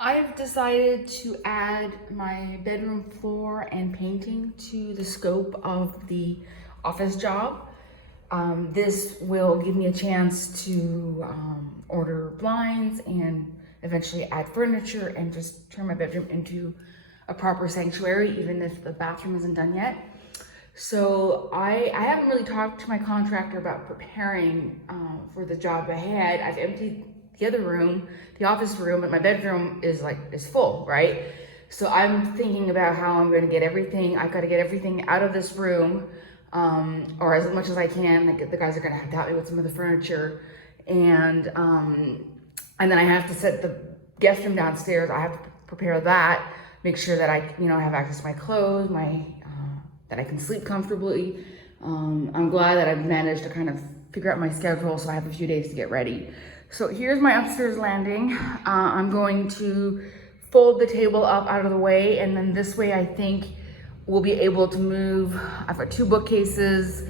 I've decided to add my bedroom floor and painting to the scope of the office job. This will give me a chance to order blinds and eventually add furniture and just turn my bedroom into a proper sanctuary, even if the bathroom isn't done yet. So I haven't really talked to my contractor about preparing for the job ahead. I've emptied the other room, the office room, but my bedroom is full, right? So I'm thinking about how I'm going to get everything. I've got to get everything out of this room, or as much as I can. Like the guys are going to have to help me with some of the furniture, and then I have to set the guest room downstairs. I have to prepare that, make sure that I have access to my clothes, that I can sleep comfortably. I'm glad that I've managed to kind of figure out my schedule, so I have a few days to get ready. So here's my upstairs landing. I'm going to fold the table up out of the way, and then this way I think we'll be able to move. I've got 2 bookcases,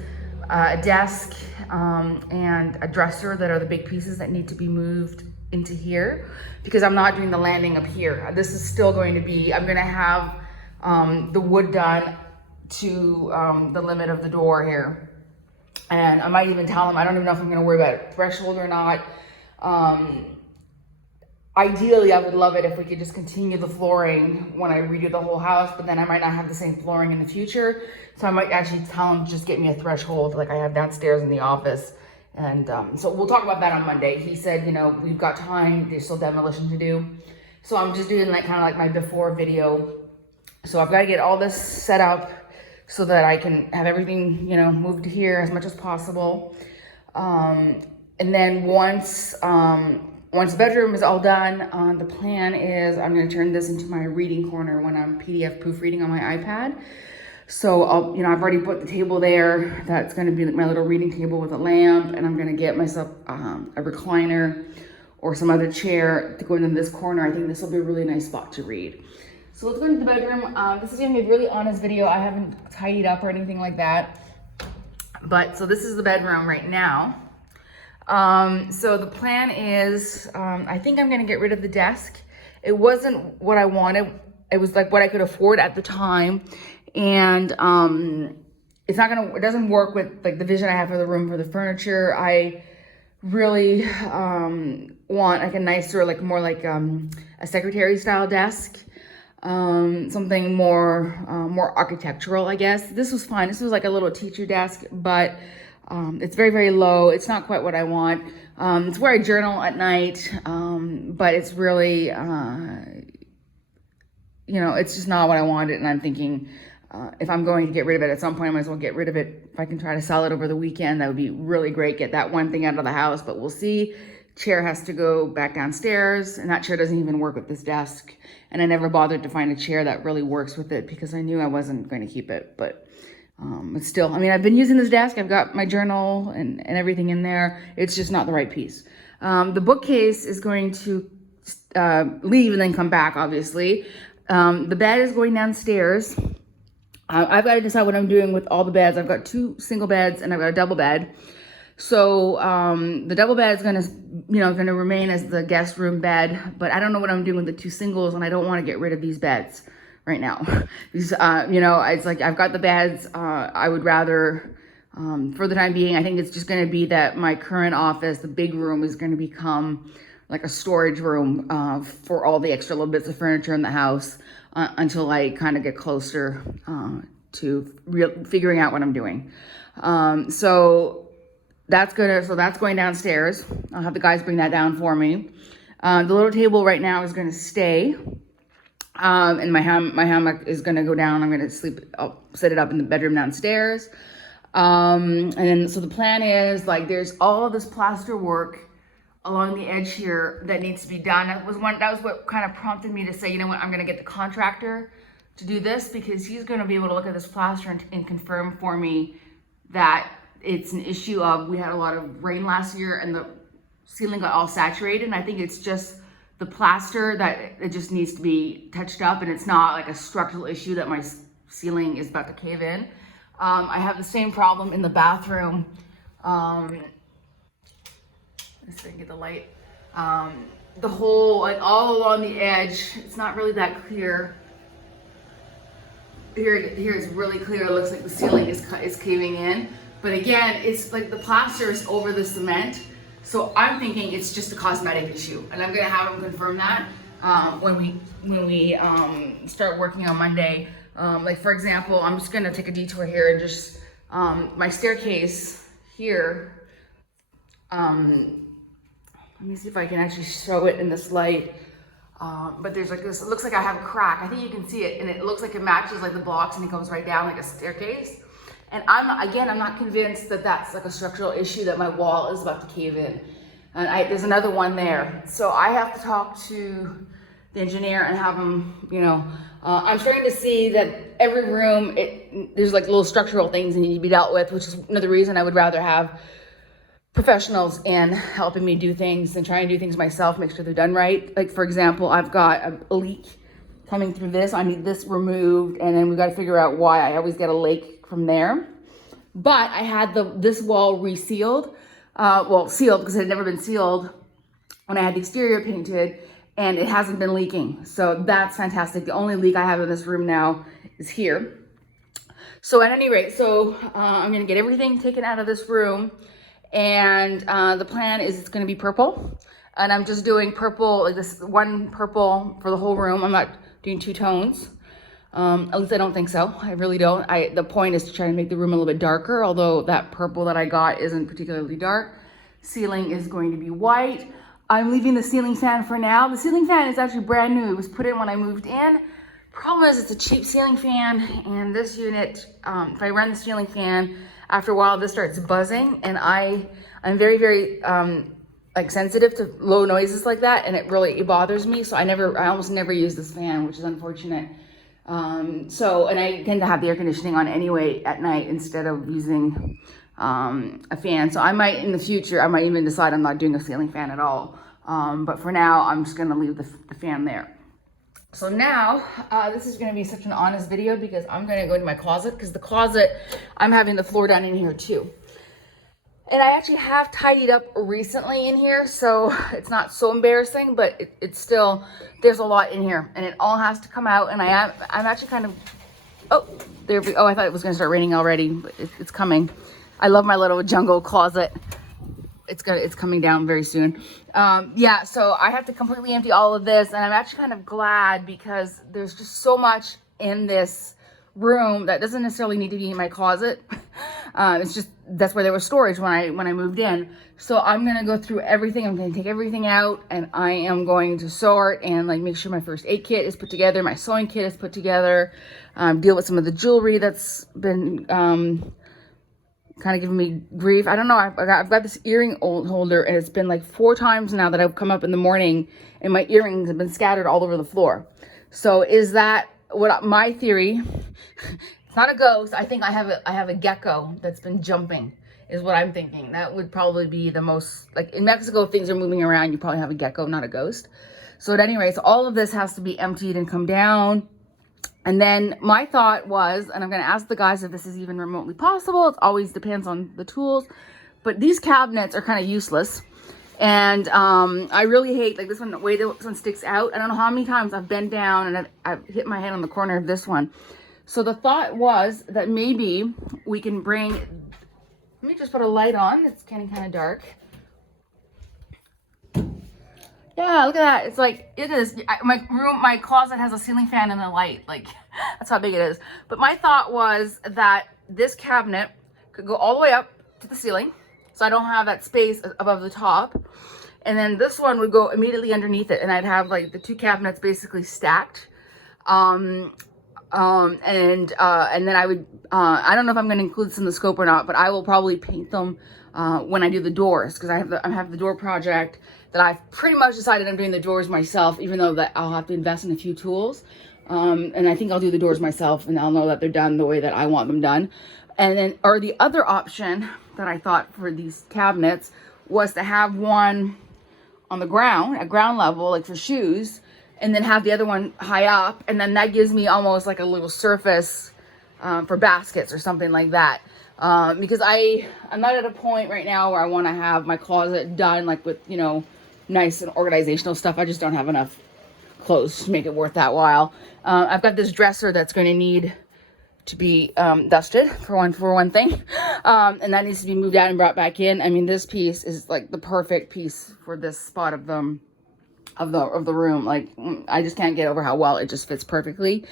a desk, and a dresser that are the big pieces that need to be moved into here, because I'm not doing the landing up here. This is still going to be, I'm gonna have the wood done to the limit of the door here. And I might even tell them, I don't even know if I'm gonna worry about a threshold or not. Ideally, I would love it if we could just continue the flooring when I redo the whole house, but then I might not have the same flooring in the future. So I might actually tell them, just get me a threshold like I have downstairs in the office. And so we'll talk about that on Monday. He said, we've got time, there's still demolition to do. So I'm just doing kind of like my before video. So I've got to get all this set up so that I can have everything, moved here as much as possible. And then once the bedroom is all done, the plan is I'm going to turn this into my reading corner when I'm PDF proofreading on my iPad. So I've already put the table there. That's going to be my little reading table with a lamp, and I'm going to get myself a recliner or some other chair to go into this corner. I think this will be a really nice spot to read. So let's go into the bedroom. This is going to be a really honest video. I haven't tidied up or anything like that. But so this is the bedroom right now. So the plan is, I think I'm going to get rid of the desk. It wasn't what I wanted. It was like what I could afford at the time. And, it doesn't work with like the vision I have for the room, for the furniture. I really, want like a nicer, more like, a secretary style desk. Something more architectural, I guess. This was fine. This was like a little teacher desk, but it's very, very low. It's not quite what I want. It's where I journal at night, but it's really, it's just not what I wanted. And I'm thinking, if I'm going to get rid of it at some point, I might as well get rid of it. If I can try to sell it over the weekend, that would be really great. Get that one thing out of the house, but we'll see. Chair has to go back downstairs, and that chair doesn't even work with this desk. And I never bothered to find a chair that really works with it because I knew I wasn't going to keep it. But it's still, I've been using this desk. I've got my journal and everything in there. It's just not the right piece. The bookcase is going to leave and then come back, obviously. The bed is going downstairs. I've got to decide what I'm doing with all the beds. I've got 2 single beds and I've got a double bed. So the double bed is gonna remain as the guest room bed, but I don't know what I'm doing with the 2 singles, and I don't want to get rid of these beds right now. These, it's like I've got the beds. I would rather, for the time being, I think it's just going to be that my current office, the big room, is going to become like a storage room for all the extra little bits of furniture in the house until I kind of get closer to figuring out what I'm doing. So that's going downstairs. I'll have the guys bring that down for me. The little table right now is going to stay. And my hammock is going to go down. I'm going to I'll set it up in the bedroom downstairs. And then, so the plan is there's all of this plaster work along the edge here that needs to be done. That was what kind of prompted me to say, I'm going to get the contractor to do this, because he's going to be able to look at this plaster and confirm for me that it's an issue of, we had a lot of rain last year and the ceiling got all saturated. And I think it's just the plaster that it just needs to be touched up, and it's not like a structural issue that my ceiling is about to cave in. I have the same problem in the bathroom. Let's see if I can get the light. the whole, like all along the edge. It's not really that clear. Here it's really clear. It looks like the ceiling is caving in. But again, it's like the plaster is over the cement. So I'm thinking it's just a cosmetic issue. And I'm gonna have them confirm that when we start working on Monday. Like for example, I'm just gonna take a detour here and just, my staircase here, let me see if I can actually show it in this light. But there's like this, it looks like I have a crack. I think you can see it, and it looks like it matches like the blocks and it goes right down like a staircase. And I'm not convinced that that's like a structural issue, that my wall is about to cave in. And there's another one there. So I have to talk to the engineer and have him, you know, I'm starting to see that every room, there's like little structural things that need to be dealt with, which is another reason I would rather have professionals in helping me do things and try and do things myself, make sure they're done right. Like for example, I've got a leak coming through this. I need this removed, and then we've got to figure out why I always get a leak from there. But I had this wall resealed, sealed because it had never been sealed when I had the exterior painted, and it hasn't been leaking. So that's fantastic. The only leak I have in this room now is here. So at any rate, I'm gonna get everything taken out of this room. And the plan is it's going to be purple, and I'm just doing purple, like this one purple for the whole room. I'm not doing two tones. At least I don't think so. I really don't. The point is to try and make the room a little bit darker, although that purple that I got isn't particularly dark. Ceiling is going to be white. I'm leaving the ceiling fan for now. The ceiling fan is actually brand new. It was put in when I moved in. Problem is it's a cheap ceiling fan, and this unit, if I run the ceiling fan, after a while this starts buzzing, and I'm very, very like sensitive to low noises like that, and it bothers me. So I almost never use this fan, which is unfortunate. And I tend to have the air conditioning on anyway at night instead of using a fan. So I might in the future, I might even decide I'm not doing a ceiling fan at all. But for now, I'm just gonna leave the fan there. So now, this is gonna be such an honest video because I'm gonna go into my closet, because the closet, I'm having the floor done in here too. And I actually have tidied up recently in here, so it's not so embarrassing, but it's still, there's a lot in here, and it all has to come out. And I'm actually kind of, I thought it was gonna start raining already, but it's coming. I love my little jungle closet. It's coming down very soon. Yeah, so I have to completely empty all of this, and I'm actually kind of glad because there's just so much in this room that doesn't necessarily need to be in my closet. It's just, that's where there was storage when I moved in. So I'm gonna go through everything. I'm gonna take everything out, and I am going to sort and like make sure my first aid kit is put together, my sewing kit is put together, deal with some of the jewelry that's been kind of giving me grief. I don't know. I've got this earring holder, and it's been like 4 times now that I've come up in the morning and my earrings have been scattered all over the floor. So is that what my theory? It's not a ghost. I think I have a gecko that's been jumping, is what I'm thinking. That would probably be the most, like in Mexico, if things are moving around, you probably have a gecko, not a ghost. So at any rate, so all of this has to be emptied and come down. And then my thought was, and I'm going to ask the guys if this is even remotely possible. It always depends on the tools. But these cabinets are kind of useless. And I really hate, like this one, the way this one sticks out. I don't know how many times I've bent down and I've hit my head on the corner of this one. So the thought was that maybe we can bring, let me just put a light on. It's getting kind of dark. Yeah, look at that. It's like, it is. My closet has a ceiling fan and a light. Like, that's how big it is. But my thought was that this cabinet could go all the way up to the ceiling, so I don't have that space above the top. And then this one would go immediately underneath it, and I'd have like the 2 cabinets basically stacked. And then I would, I don't know if I'm going to include this in the scope or not, but I will probably paint them when I do the doors, because I have the door project that I've pretty much decided I'm doing the doors myself, even though that I'll have to invest in a few tools. And I think I'll do the doors myself, and I'll know that they're done the way that I want them done. And then, or the other option that I thought for these cabinets was to have one on the ground, at ground level, like for shoes, and then have the other one high up. And then that gives me almost like a little surface for baskets or something like that. Because I'm not at a point right now where I want to have my closet done, like with, you know, nice and organizational stuff. I just don't have enough clothes to make it worth that while. I've got this dresser that's going to need to be dusted for one thing, and that needs to be moved out and brought back in. I mean, this piece is like the perfect piece for this spot of the room. Like, I just can't get over how well it just fits perfectly.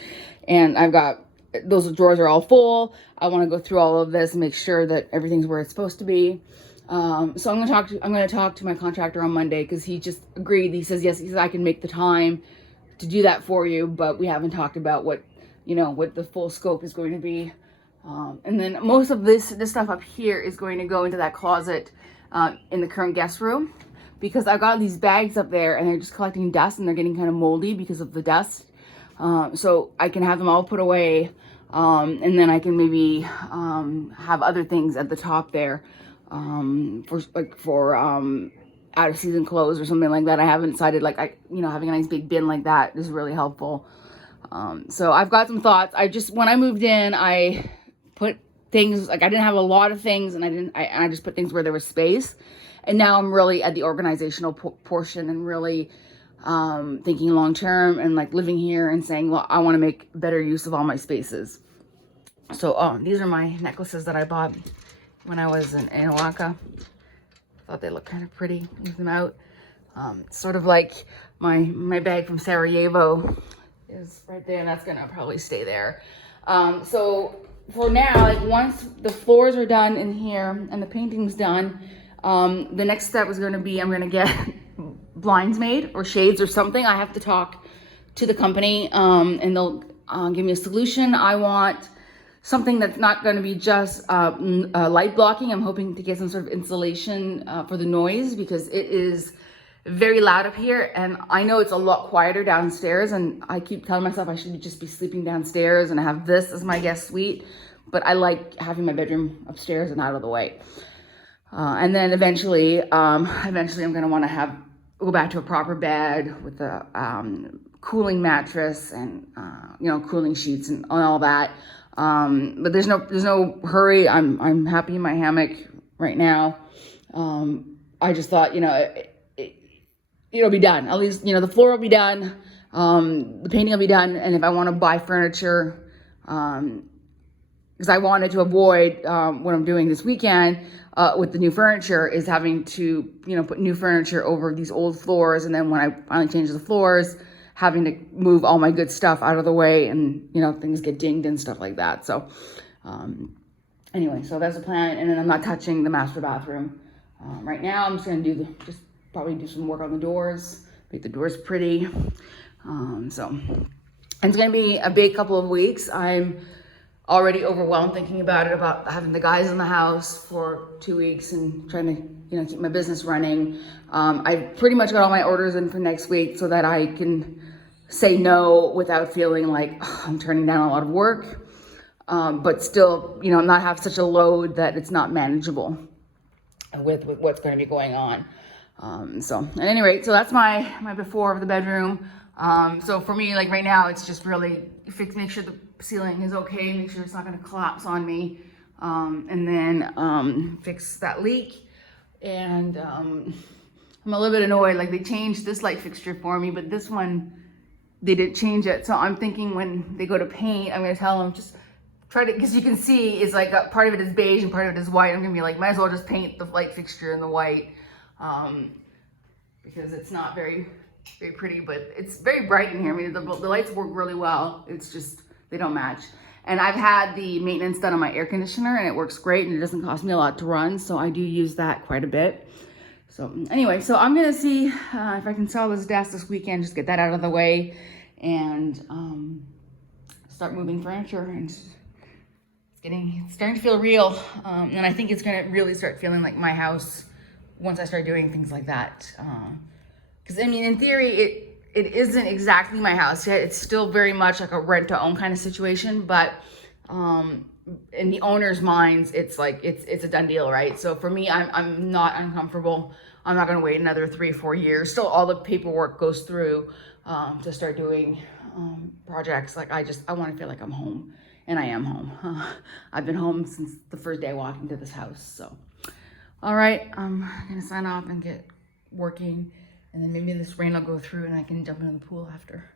And I've got those drawers are all full. I want to go through all of this and make sure that everything's where it's supposed to be. So I'm going to talk to my contractor on Monday, because he just agreed. He says yes. He says I can make the time to do that for you, but we haven't talked about what the full scope is going to be. And then most of this stuff up here is going to go into that closet in the current guest room, because I've got these bags up there and they're just collecting dust and they're getting kind of moldy because of the dust. So I can have them all put away, and then I can maybe have other things at the top there for out of season clothes or something like that. I haven't decided. Like, having a nice big bin like that is really helpful. So I've got some thoughts. When I moved in, I put things, like, I didn't have a lot of things, and I just put things where there was space. And now I'm really at the organizational portion, and really thinking long term, and like living here and saying, well, I want to make better use of all my spaces. So these are my necklaces that I bought when I was in Oaxaca. Thought they looked kind of pretty. Leave them out. Sort of like my bag from Sarajevo is right there, and that's gonna probably stay there. So for now, like, once the floors are done in here and the painting's done, the next step is going to be, I'm going to get blinds made or shades or something. I have to talk to the company, and they'll give me a solution. I want something that's not going to be just light blocking. I'm hoping to get some sort of insulation for the noise, because it is very loud up here, and I know it's a lot quieter downstairs, and I keep telling myself I should just be sleeping downstairs and have this as my guest suite, but I like having my bedroom upstairs and out of the way. And then eventually I'm going to want to go back to a proper bed with a cooling mattress and cooling sheets and all that. But there's no hurry. I'm happy in my hammock right now. I just thought, it'll be done. At least, the floor will be done. The painting will be done. And if I want to buy furniture, because I wanted to avoid what I'm doing this weekend with the new furniture, is having to, put new furniture over these old floors. And then when I finally change the floors, having to move all my good stuff out of the way, and, things get dinged and stuff like that. So anyway, so that's the plan. And then I'm not touching the master bathroom. Right now, I'm just going to probably do some work on the doors, make the doors pretty. So it's going to be a big couple of weeks. I'm already overwhelmed thinking about having the guys in the house for 2 weeks and trying to, keep my business running. I pretty much got all my orders in for next week so that I can say no without feeling like I'm turning down a lot of work, but still, not have such a load that it's not manageable with what's going to be going on. So at any rate, so that's my before of the bedroom. So for me, like right now, it's just really make sure the ceiling is okay, make sure it's not going to collapse on me, and then fix that leak. And I'm a little bit annoyed, like they changed this light fixture for me, but this one, they didn't change it. So I'm thinking when they go to paint, I'm going to tell them just try to, because you can see it's like part of it is beige and part of it is white. I'm going to be like, might as well just paint the light fixture in the white, because it's not very pretty, but it's very bright in here. I mean, the lights work really well. It's just, they don't match. And I've had the maintenance done on my air conditioner, and it works great, and it doesn't cost me a lot to run. So I do use that quite a bit. So anyway, so I'm going to see if I can sell this desk this weekend, just get that out of the way, and start moving furniture. And it's starting to feel real. And I think it's going to really start feeling like my house once I start doing things like that. Because, I mean, in theory, it isn't exactly my house yet. It's still very much like a rent-to-own kind of situation. But in the owner's minds, it's like it's a done deal, right? So for me, I'm not uncomfortable. I'm not going to wait another 3-4 years. Still, all the paperwork goes through to start doing projects. Like I want to feel like I'm home, and I am home. I've been home since the first day I walked into this house. So, all right, I'm going to sign off and get working. And then maybe this rain will go through and I can jump into the pool after.